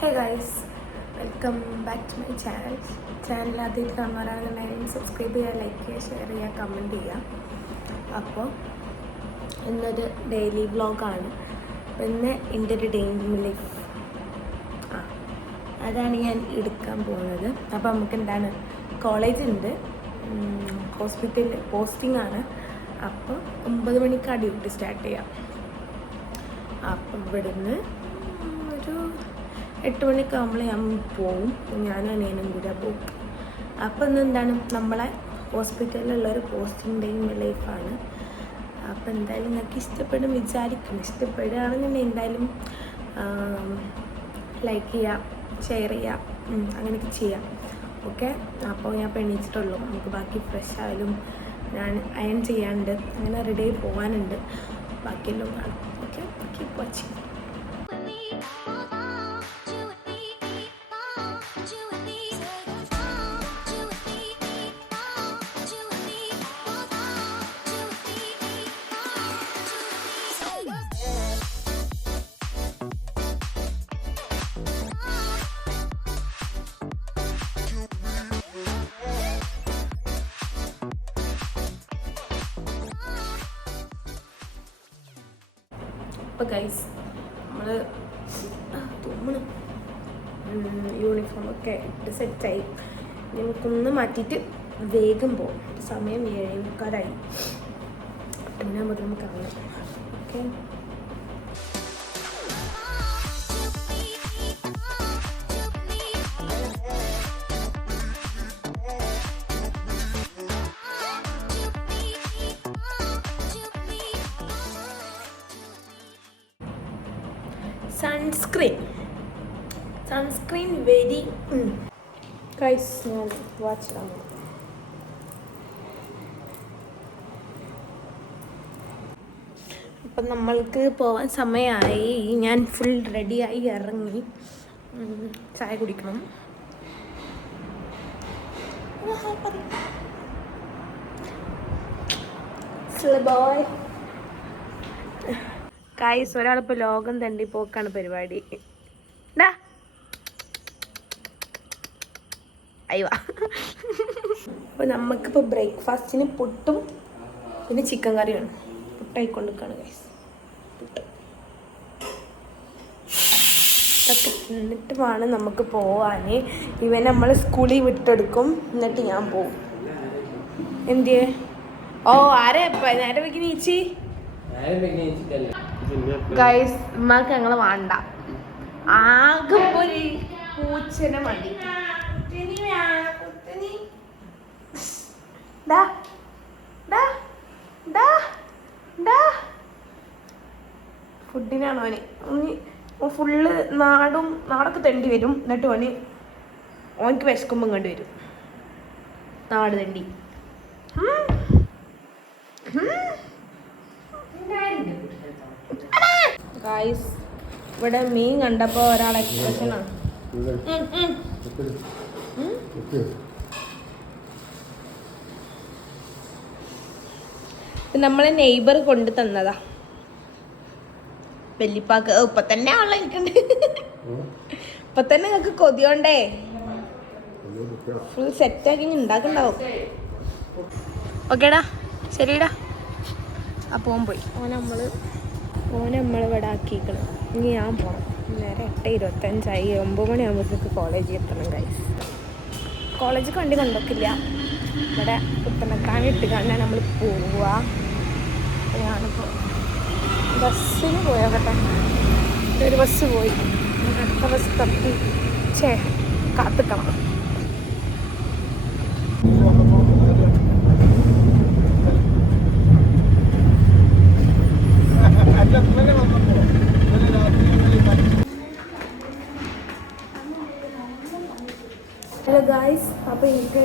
Hey guys, welcome back to my channel. Channel ആദ്യമായിട്ട് കാണുന്നവരാണെന്നുണ്ടെങ്കിൽ subscribe ചെയ്യുക, like ചെയ്യുക, share ചെയ്യുക, കമൻറ്റ് ചെയ്യുക. അപ്പോൾ ഇന്നൊരു ഡെയിലി വ്ളോഗാണ്. പിന്നെ എൻ്റെ ഒരു ഡെയിലി ലൈഫ് അതാണ് ഞാൻ എടുക്കാൻ പോകുന്നത്. അപ്പോൾ നമുക്ക് എന്താണ്, കോളേജുണ്ട്, ഹോസ്പിറ്റലിൽ പോസ്റ്റിംഗ് ആണ്. അപ്പോൾ 9 മണിക്കാണ് ഡ്യൂട്ടി സ്റ്റാർട്ട് ചെയ്യാം. അപ്പം ഇവിടുന്ന് ഒരു 8 മണിയൊക്കെ ആകുമ്പോൾ ഞാൻ പോവും. ഞാനും അനിയനും കൂടെ പോകും. അപ്പം ഇന്നെന്താണ്, നമ്മളെ ഹോസ്പിറ്റലിലുള്ളൊരു പോസ്റ്റിംഗ് ഡേ ലൈഫാണ്. അപ്പം എന്തായാലും നിങ്ങൾക്ക് ഇഷ്ടപ്പെടും വിചാരിക്കണം. ഇഷ്ടപ്പെടുകയാണെന്നുണ്ടെങ്കിൽ എന്തായാലും ലൈക്ക് ചെയ്യാം, ഷെയർ ചെയ്യാം, അങ്ങനെയൊക്കെ ചെയ്യാം. ഓക്കെ. അപ്പോൾ ഞാൻ എണീച്ചിട്ടുള്ളൂ. നമുക്ക് ബാക്കി ഫ്രഷ് ആയാലും ഞാൻ അയൺ ചെയ്യാനുണ്ട്, അങ്ങനെ റെഡി ആയി പോകാനുണ്ട്. ബാക്കിയെല്ലാം കാണാം. Okay, keep watching. അപ്പോൾ ഗൈസ്, നമ്മൾ തോന്നണം യൂണിഫോമൊക്കെ ഇട്ട് സെറ്റായി. നമുക്കൊന്ന് മാറ്റിയിട്ട് വേഗം പോകും. സമയം 7:45. പിന്നെ നമുക്ക് ഇറങ്ങാം. ഓക്കെ. സൺസ്ക്രീൻ വെരി ഗൈസ്, ഞാൻ വാച്ചിടാൻ പോകും. അപ്പം നമ്മൾക്ക് പോകാൻ സമയമായി. ഞാൻ ഫുൾ റെഡിയായി ഇറങ്ങി. ചായ കുടിക്കണം. ഗൈസ്, ഒരാളിപ്പോൾ ലോകം തണ്ടി പോക്കാണ് പരിപാടി. അയ്യോ. അപ്പോൾ നമുക്കിപ്പോൾ ബ്രേക്ക്ഫാസ്റ്റിന് പുട്ടും പിന്നെ ചിക്കൻ കറിയാണ്. പുട്ടായിക്കൊണ്ടിരിക്കുകയാണ് ഗൈസ്. പുട്ട് ഇതൊക്കെ എന്നിട്ട് വേണം നമുക്ക് പോവാൻ. ഇവൻ നമ്മൾ സ്കൂളിൽ വിട്ടെടുക്കും, എന്നിട്ട് ഞാൻ പോവും. എന്തിയേ? ഓ, ആരെ നേരെ വെക്കി നീച്ചി ഗൈസ്. ഉമ്മാക്ക് ഞങ്ങള് വേണ്ട, ആകെ ഒരു പൂച്ചനെ മതി. ഫുഡിനാണ് അവന്. ഫുള്ള് നാടൊക്കെ തെണ്ടി വരും. എന്നിട്ട് ഓനക്ക് വിശക്കുമ്പോൾ ഇങ്ങോട്ട് വരും. നാട് തെണ്ടി. ഗൈസ്, ഇവിടെ മീൻ കണ്ടപ്പോൾ ഒരാൾ എക്സ്പ്രഷനാണ്. നമ്മളെ നെയ്ബർ കൊണ്ട് തന്നതാ. വെല്ലിപ്പാക്ക് ഇപ്പൊ തന്നെ ആളെ ഇരിക്കണ്ടേ. ഇപ്പൊ തന്നെ നിങ്ങൾക്ക് കൊതിയോണ്ടേ ഫുൾ സെറ്റാക്കി ഉണ്ടാക്കണ്ടാവും. ഓക്കേടാ, ശരിടാ. അപ്പോൾ ഓൻ പോയി. ഓനെ നമ്മളിവിടെ ആക്കിക്കണം. ഇനി ഞാൻ പോകണം. നേരെ 8:25 9 മണിയാകുമ്പോഴത്തേക്ക് കോളേജിൽ എത്തണം ഗൈസ്. കോളേജിൽ വണ്ടി കൊണ്ടുവക്കില്ല. ഇവിടെ പുത്തനത്താണി ഇട്ടുകൊണ്ടാണ് നമ്മൾ പോവുക. ഞാനിപ്പോൾ ബസ്സിന് പോയോട്ടെ. ഒരു ബസ് പോയി, അടുത്ത ബസ് തപ്പി കാത്തിക്കണം. ഹലോ ഗായ്സ്, അപ്പോൾ എനിക്ക്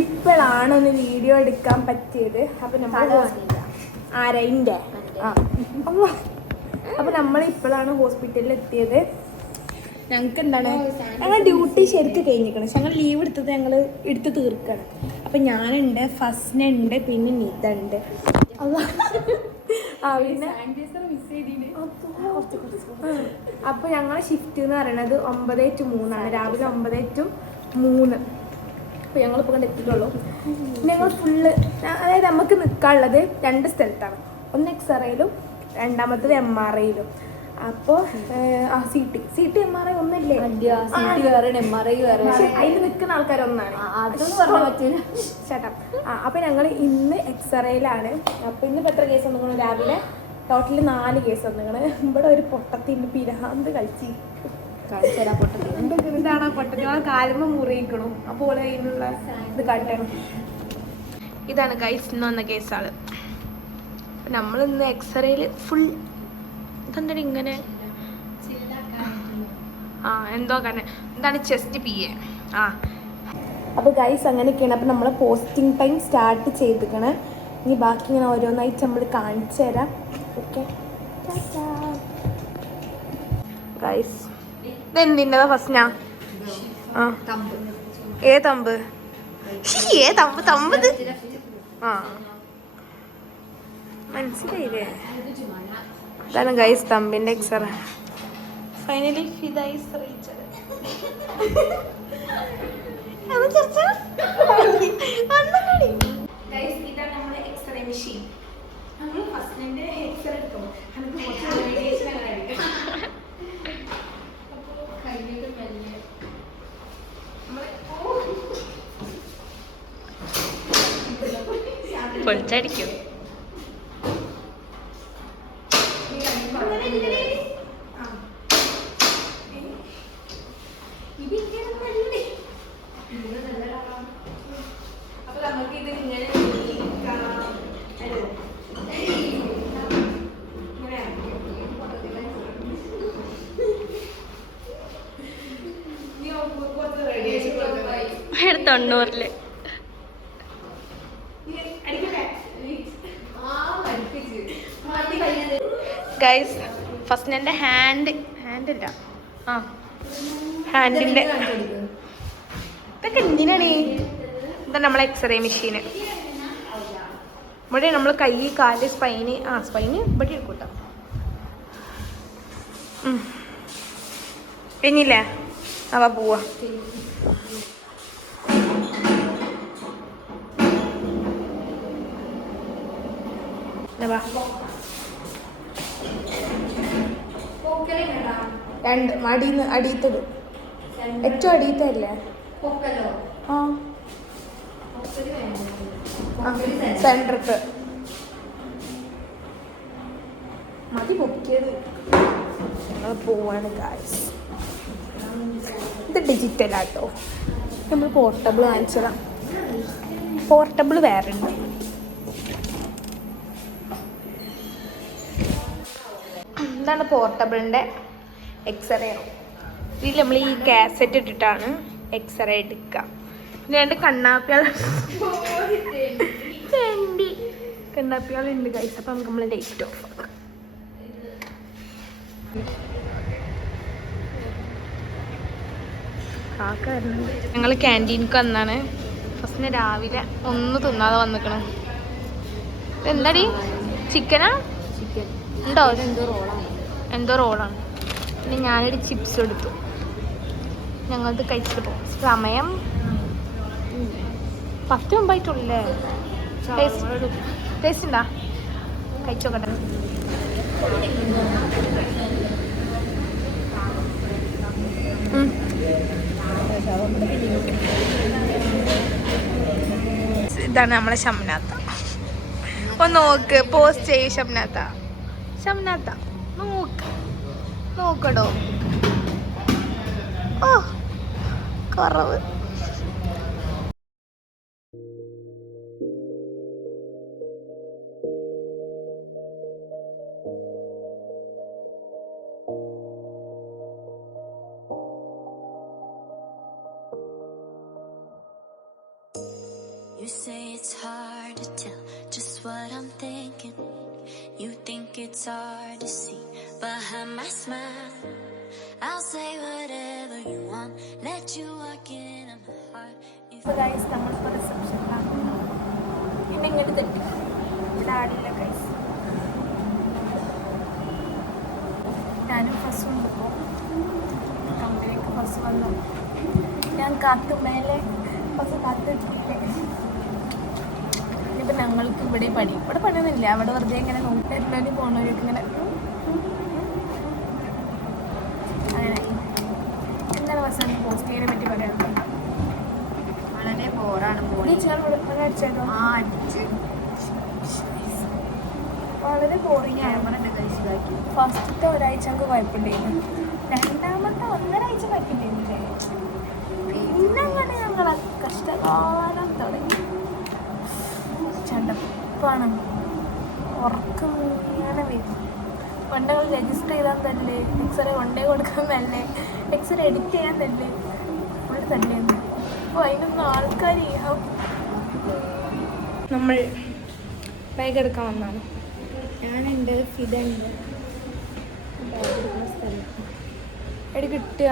ഇപ്പോഴാണ് ഒന്ന് വീഡിയോ എടുക്കാൻ പറ്റിയത്. അപ്പം നമ്മൾ ആരയിൻ്റെ അപ്പം നമ്മൾ ഇപ്പോഴാണ് ഹോസ്പിറ്റലിൽ എത്തിയത്. ഞങ്ങൾക്ക് എന്താണ്, ഞങ്ങൾ ഡ്യൂട്ടി ശരിക്കും കഴിഞ്ഞിരിക്കണം. പക്ഷെ ഞങ്ങൾ ലീവ് എടുത്തത് ഞങ്ങൾ എടുത്ത് തീർക്കണം. അപ്പം ഞാനുണ്ട്, ഫസ്നുണ്ട്, പിന്നെ നിതുണ്ട്. പിന്നെ അപ്പോൾ ഞങ്ങളെ ഷിഫ്റ്റ് എന്ന് പറയുന്നത് 9 to 3 രാവിലെ 9 to 3. അപ്പോൾ ഞങ്ങളിപ്പോൾ കണ്ട് എത്തിയിട്ടുള്ളൂ. ഞങ്ങൾ ഫുള്ള് അതായത് നമുക്ക് നിൽക്കാനുള്ളത് 2 സ്ഥലത്താണ്. ഒന്ന് എക്സ്റേയിലും രണ്ടാമത്തത് MRIയിലും. അപ്പോൾ CT MRI ഒന്നല്ലേ, അതിൽ നിൽക്കുന്ന ആൾക്കാരൊന്നാണ്. അപ്പോൾ ഞങ്ങൾ ഇന്ന് എക്സ്റേയിലാണ്. അപ്പോൾ ഇന്നിപ്പോൾ എത്ര കേസ് വന്നിരിക്കണം? രാവിലെ ടോട്ടല് 4 കേസ് വന്നിരിക്കണം. ഇവിടെ ഒരു പൊട്ടത്തിന് പിരാന്ത് കളിച്ച് എന്താണ് പൊട്ടത്തിനോട് കാലുമ്പോൾ മുറിയിക്കണം. അപ്പോൾ അതിനുള്ള ഇത് കാട്ടണം. ഇതാണ് ഗൈസ് ഇന്ന് വന്ന കേസാള്. നമ്മൾ ഇന്ന് എക്സ്റേയിൽ ഫുൾ ഇതെന്താണ് ഇങ്ങനെ എന്തോ കാരണം എന്താണ് ചെസ്റ്റ് PA. അപ്പോൾ ഗൈസ് അങ്ങനെയൊക്കെയാണ്. അപ്പോൾ നമ്മൾ പോസ്റ്റിംഗ് ടൈം സ്റ്റാർട്ട് ചെയ്തിരിക്കണേ. ഇനി ബാക്കി ഇങ്ങനെ ഓരോന്നായിട്ട് നമ്മൾ കാണിച്ചു തരാം. ഓക്കെ ഗൈസ്, ഇതെന്തിൻ്റെതാ ഫസ്റ്റ് ഞാൻ തമ്പ് തമ്പ് മനസ്സിലായില്ലേ? ഇതാണ് ഗൈസ് തമ്പിൻ്റെ എക്സ്റേ. ഫൈനലി ഫിദൈസ് റീച്ചഡ്. ഇതാണ് നമ്മുടെ എക്സ്റേ മെഷീൻ. നമ്മൾ ഫസ്റ്റിൻ്റെ എക്സ്റേ എടുക്കും. പൊളിച്ചടിക്കും. അപ്പൊ നമുക്ക് ഇത് ഇങ്ങനെ തൊണ്ണൂറില് ഗൈസ് ഫസ്റ്റ് എൻ്റെ ഹാൻഡില്ല ഹാൻഡിൻ്റെ ഇതൊക്കെ എന്തിനാണ്? ഇതാണ് നമ്മളെ എക്സ്റേ മെഷീന്. ഇവിടെ നമ്മൾ കൈ കാല് സ്പൈന് സ്പൈന് ഇവിടെ എടുക്കൂട്ടോ. കഴിഞ്ഞില്ലേ? അവ പോവാ. രണ്ട് അടിയത്തത് ഏറ്റവും അടിയത്തല്ലേ? സെൻട്രക്ക് മതി പൊക്കിയത്. ഞങ്ങൾ പോവാണ് ഗായ്സ്. ഇത് ഡിജിറ്റലാട്ടോ. നമ്മൾ പോർട്ടബിൾ വാങ്ങിച്ചതാണ്. പോർട്ടബിൾ വേറെ ഉണ്ട്. ഇതാണ് പോർട്ടബിളിൻ്റെ എക്സ്റേ. ഇതിൽ നമ്മൾ ഈ കാസറ്റ് ഇട്ടിട്ടാണ് എക്സ്റേ എടുക്കുക. പിന്നെ 2 കണ്ണാപ്പികളുണ്ട് ഗൈസ്. അപ്പം നമുക്ക് നമ്മൾ ലൈറ്റ് ഓഫ് ആക്കാം. ഞങ്ങൾ ക്യാൻറ്റീനിക്ക് വന്നാണ്. ഫസ്റ്റിന് രാവിലെ ഒന്നും തിന്നാതെ വന്നിക്കണം. എന്താടി ചിക്കനാ? ഉണ്ടോ? എന്തോ റോളാണ്. പിന്നെ ഞാനൊരു ചിപ്സ് എടുത്തു. ഞങ്ങളത് കഴിച്ചിട്ട് പോകും. സമയം 10 മുമ്പായിട്ടുള്ളേ. ടേസ്റ്റ് ഉണ്ടാ? കഴിച്ചോക്കട്ടെ. ഇതാണ് നമ്മളെ ഷംനാത്ത. ഒന്ന് നോക്ക്, പോസ്റ്റ് ചെയ്യും ഷംനാത്ത. നോക്കടോ. ഓ കുറവ്. You say it's hard to tell just what I'm thinking. You think it's hard to see behind my smile. I'll say whatever you want, let you walk in my heart. So guys, നമ്മളിപ്പോൾ റിസപ്ഷനിലാണ്. പിന്നെ ഇങ്ങോട്ട് തെറ്റി ഇവിടെ ആടില്ല guys. ഞാനും first വന്നപ്പോൾ കമ്പനിക്ക് first വന്നു. ഞാൻ മേലെ ഫസ്റ്റ് കാത്തിട്ടില്ലേ. ഇനിയിപ്പോൾ ഞങ്ങൾക്ക് ഇവിടെ പണിയൊന്നുമില്ല. അവിടെ വെറുതെ ഇങ്ങനെ നോക്കിയിരുന്നവരും പോകുന്നവരൊക്കെ ഇങ്ങനെ അങ്ങനെ. എന്താണ് ഫസ്റ്റ് പോസ്റ്റ് ചെയ്യാനെ പറ്റി പറയാനുള്ളത്? വളരെ ബോറാണ്. വളരെ ബോറിംഗ് ആണ്. ഫസ്റ്റത്തെ ഒരാഴ്ച നമുക്ക് കുഴപ്പമില്ലായിരുന്നു. രണ്ടാമത്തെ 1.5 ആഴ്ച കുഴപ്പമില്ലായിരുന്നില്ലേ? പിന്നെ അങ്ങനെ ഞങ്ങൾ കഷ്ടകാലം തുടങ്ങി. ചടപ്പാണ്, ഉറക്കം ഇങ്ങനെ വരും. വണ്ടകൾ രജിസ്റ്റർ ചെയ്താൽ തന്നെ, എക്സ്റേ കൊണ്ടേ കൊടുക്കാൻ തന്നെ, എക്സ്റേ എഡിറ്റ് ചെയ്യാൻ തന്നെ, ഫുള്ള് തന്നെയാണ്. അപ്പോൾ അതിനൊന്നും ആൾക്കാർ ചെയ്യാം. നമ്മൾ ബാഗ് എടുക്കാൻ വന്നതാണ്. ഞാനുണ്ട്, ഫിദുണ്ട്. ബാഗ് എടുക്കുന്ന സ്ഥലം എടി കിട്ടുക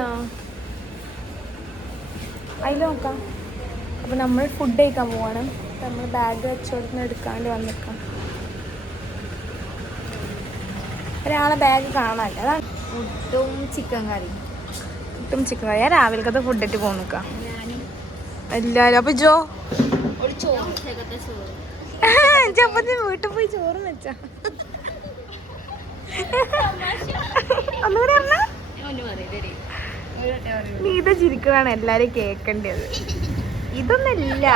അതിൽ നോക്കാം. അപ്പോൾ നമ്മൾ ഫുഡ് കഴിക്കാൻ പോവാണ്. നമ്മൾ ബാഗ് വെച്ചോടുന്ന് എടുക്കാണ്ട് വന്നിക്കാം. ഒരാളെ ബാഗ് കാണാനില്ല. അതാണ് ഫുഡും ചിക്കൻ കറി. ഞാൻ രാവിലത്തെ ഫുഡിട്ട് പോകാൻ നിൽക്കാം എല്ലാവരും. അപ്പോൾ ജോ ചപ്പത്തി വീട്ടിൽ പോയി ചോറ് വെച്ചാ ഒന്നുകൂടെ പറഞ്ഞ നീ ഇത് ചിരിക്കുന്നതാണ് എല്ലാരും കേൾക്കേണ്ടത്. ഇതൊന്നല്ല.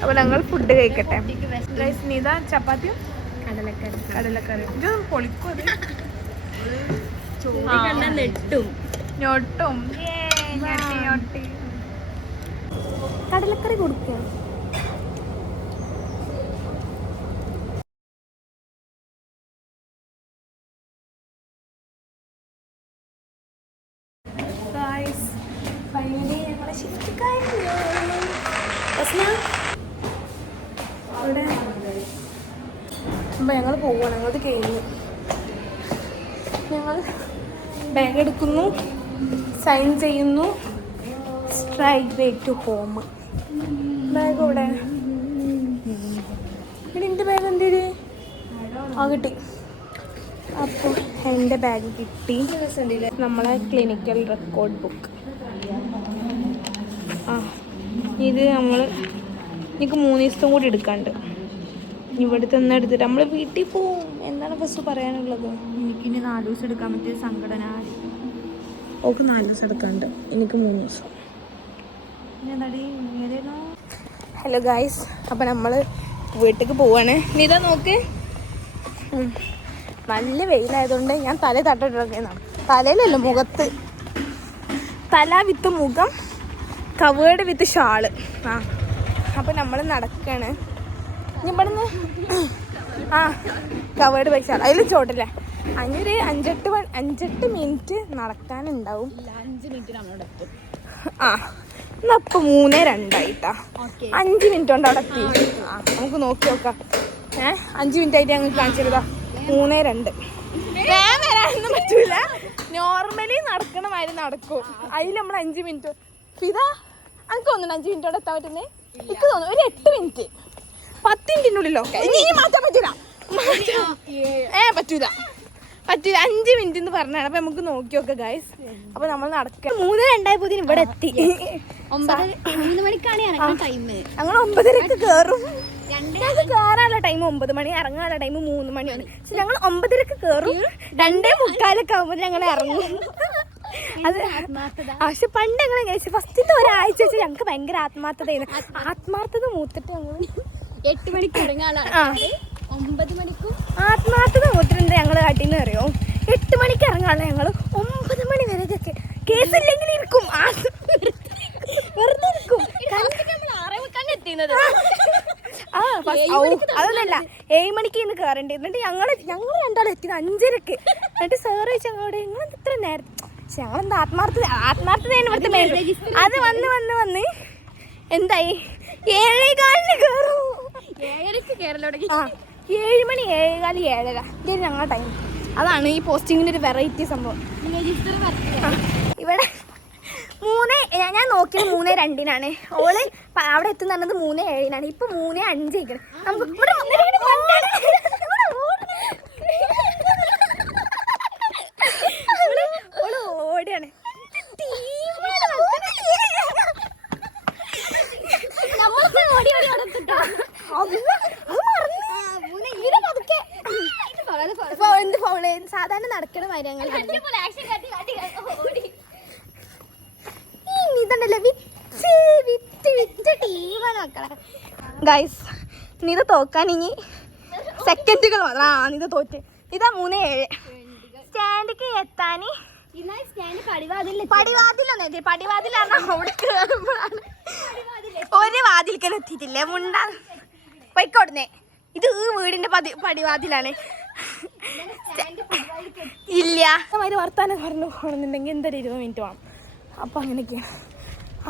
അപ്പൊ ഞങ്ങൾ ഫുഡ് കഴിക്കട്ടെ. നീത ചപ്പാത്തിയും കടലക്കറി പൊളിക്കും. ഞൊട്ടും കടലക്കറി കൊടുക്കുക. ഫൈനലി ഞങ്ങളെ ഷിഫ്റ്റ് കഴിഞ്ഞു. അവിടെ അപ്പോൾ ഞങ്ങൾ പോവുകയാണ്. ഞങ്ങളത് കഴിഞ്ഞു. ഞങ്ങൾ ബാഗ് എടുക്കുന്നു, സൈൻ ചെയ്യുന്നു, strike way to home. Bag ഇവിടെ എൻ്റെ ബാഗ് എന്തേര് കിട്ടി. അപ്പോൾ എൻ്റെ ബാഗ് കിട്ടി. നമ്മളെ ക്ലിനിക്കൽ റെക്കോർഡ് ബുക്ക്. ഇത് എനിക്ക് 3 ദിവസം കൂടി എടുക്കാണ്ട്. ഇവിടുത്തെ ഒന്ന് എടുത്തിട്ട് നമ്മൾ വീട്ടിൽ പോവും. എന്താണ് ബസ് പറയാനുള്ളത്? എനിക്കിനി 4 ദിവസം എടുക്കാൻ പറ്റിയ സംഘടന. ഓക്ക് 4 ദിവസം എടുക്കാണ്ട്, എനിക്ക് 3 ദിവസം. ഹലോ ഗായ്സ്, അപ്പം നമ്മൾ വീട്ടിലേക്ക് പോവാണ്. നീതാ നോക്ക്, നല്ല വെയിലായതുകൊണ്ട് ഞാൻ തല തട്ടിട്ടിറങ്ങിയതാണ്. തലയിലല്ല, മുഖത്ത്. തല വിത്ത് മുഖം, കവേർഡ് വിത്ത് ഷാള്. അപ്പം നമ്മൾ നടക്കുകയാണ്. ഇനി ഇവിടുന്ന് കവേർഡ് ബൈ ഷാൾ അതിൽ ചോട്ടില്ല. ഒരു 5-8 മിനിറ്റ് നടക്കാനുണ്ടാവും. 5 മിനിറ്റ് നമ്മളോട് എത്തും. ഇന്നപ്പോൾ 3:02 5 മിനിറ്റ് കൊണ്ട് അവിടെ എത്തി. നമുക്ക് നോക്കി നോക്കാം. 5 മിനിറ്റ് ആയിട്ട് ഞങ്ങൾക്ക് കാണിച്ചിരുതാ 3:02. വരാനൊന്നും പറ്റൂല. നോർമലി നടക്കണ മാതിരി നടക്കും. അതിൽ നമ്മൾ 5 മിനിറ്റ്. ഇതാ എനിക്ക് തോന്നുന്നു 5 മിനിറ്റോടെ എത്താൻ പറ്റുന്നേ. എനിക്ക് തോന്നുന്നു ഒരു 8 മിനിറ്റ് 10 മിനിറ്റിനുള്ളിലൊക്കെ. ഇനി മാറ്റാൻ പറ്റൂല. പറ്റൂല 5 മിനിറ്റ് എന്ന് പറഞ്ഞാണ്. അപ്പൊ നമുക്ക് നോക്കി നോക്കാം ഗൈസ്. അപ്പൊ നമ്മൾ നടക്കുക. 3:02 ഇവിടെ എത്തി. 3 മണിക്കാണ് ടൈം. ഞങ്ങൾ 9:30 കയറും. ഞങ്ങൾക്ക് കയറാനുള്ള ടൈം 9 മണി, ഇറങ്ങാനുള്ള ടൈം 3 മണിയാണ്. പക്ഷെ ഞങ്ങൾ 9:30 കയറും. 2:45 ആകുമ്പോൾ ഞങ്ങൾ ഇറങ്ങും. അത് പക്ഷെ പണ്ട് ഞങ്ങൾ എങ്ങനെ ഫസ്റ്റത്തെ ഒരാഴ്ച വെച്ചാൽ ഞങ്ങൾക്ക് ഭയങ്കര ആത്മാർത്ഥതയായിരുന്നു. ആത്മാർത്ഥത മൂത്തിട്ട് ഞങ്ങൾ 8 മണിക്ക് ഇറങ്ങാനാണ്. 9 മണിക്കും ആത്മാർത്ഥത മൂത്തിട്ടുണ്ട് ഞങ്ങൾ കാട്ടിന്ന് അറിയോ. 8 മണിക്ക് ഇറങ്ങാനുള്ള ഞങ്ങൾ 9 മണി വരെയൊക്കെ കേസില്ലെങ്കിൽ ഇരിക്കും. വെറുതെ ഇരിക്കും. അതൊന്നല്ല, 7 മണിക്ക് ഇന്ന് കയറേണ്ടി. എന്നിട്ട് ഞങ്ങൾ രണ്ടാളും എത്തിയത് 5:30. എന്നിട്ട് സാറ് ചോദിച്ചു ഞങ്ങളോട് നിങ്ങൾ ഇത്ര നേരത്തെ. പക്ഷെ ഞങ്ങളെന്താ ആത്മാർത്ഥതയാണ് ഇവിടുത്തെ മെയിൻ. അത് വന്ന് എന്തായി 7:15 കയറും. 7:00 കയറലോടങ്ങി. 7 മണി 7:15 7:30 ഇതൊരു ഞങ്ങളുടെ ടൈം. അതാണ് ഈ പോസ്റ്റിങ്ങിൻ്റെ ഒരു വെറൈറ്റി സംഭവം. ഇവിടെ ഞാൻ നോക്കിയത് 3:02 ഓള് അവിടെ എത്തുന്ന പറഞ്ഞത് 3:07 ഇപ്പൊ 3:05 നമുക്ക് ഇവിടെ എന്ത് ഫൗള് സാധാരണ നടക്കണ മരങ്ങൾ ഇതുണ്ടല്ലോ വിറ്റ് വിറ്റ് വിറ്റ് ടീമാണ് മക്കളെ. ഗൈസ് നിത തോക്കാൻ ഇനി സെക്കൻഡുകൾ മാത്രം. ആ നിത തോറ്റ്. ഇതാ 3-7 സ്റ്റാൻഡിക്ക് എത്താൻ പടിവാതിലാണ് അവിടെ കേറുമ്പോഴാണ് ഒരു വാതിൽക്കൽ എത്തിയിട്ടില്ലേ മുണ്ടാ പൊയ്ക്കോടുന്നേ. ഇത് ഈ വീടിന്റെ പടിവാതിലാണ്. ഇല്ല ഒരു വർത്താനം പറഞ്ഞു പോകണമെന്നുണ്ടെങ്കിൽ എന്തൊരു 20 മിനിറ്റ് വേണം. അപ്പൊ അങ്ങനെയൊക്കെയാണ്.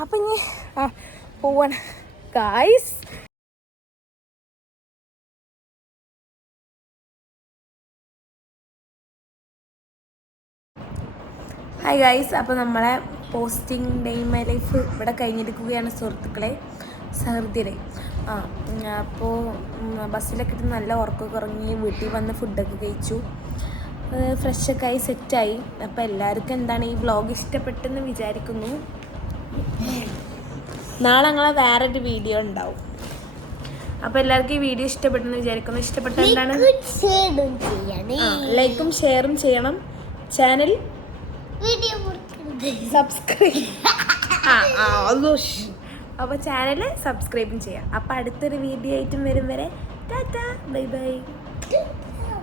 അപ്പൊ ഇനി പോവാണ് ഗായ്സ്. ഹായ് ഗൈസ്, അപ്പോൾ നമ്മളെ പോസ്റ്റിംഗ് ഡേ മൈ ലൈഫ് ഇവിടെ കഴിഞ്ഞിരിക്കുകയാണ് സുഹൃത്തുക്കളെ. സഹൃദയരെ അപ്പോൾ ബസ്സിലൊക്കെ ഇട്ട് നല്ല ഉറക്കമൊക്കെ ഉറങ്ങി വീട്ടിൽ വന്ന് ഫുഡൊക്കെ കഴിച്ചു, ഫ്രഷൊക്കെ ആയി സെറ്റായി. അപ്പോൾ എല്ലാവർക്കും എന്താണ് ഈ വ്ളോഗ് ഇഷ്ടപ്പെട്ടെന്ന് വിചാരിക്കുന്നു. നാളെ ഞങ്ങളെ വേറൊരു വീഡിയോ ഉണ്ടാവും. അപ്പോൾ എല്ലാവർക്കും ഈ വീഡിയോ ഇഷ്ടപ്പെട്ടെന്ന് വിചാരിക്കുന്നു. ഇഷ്ടപ്പെട്ട എന്താണ് ലൈക്കും ഷെയറും ചെയ്യണം. ചാനൽ സബ്സ്ക്രൈബ് അപ്പോൾ ചാനൽ സബ്സ്ക്രൈബും ചെയ്യാം. അപ്പോൾ അടുത്തൊരു വീഡിയോ ആയിട്ടും വരും വരെ ടാറ്റാ ബൈ ബൈ.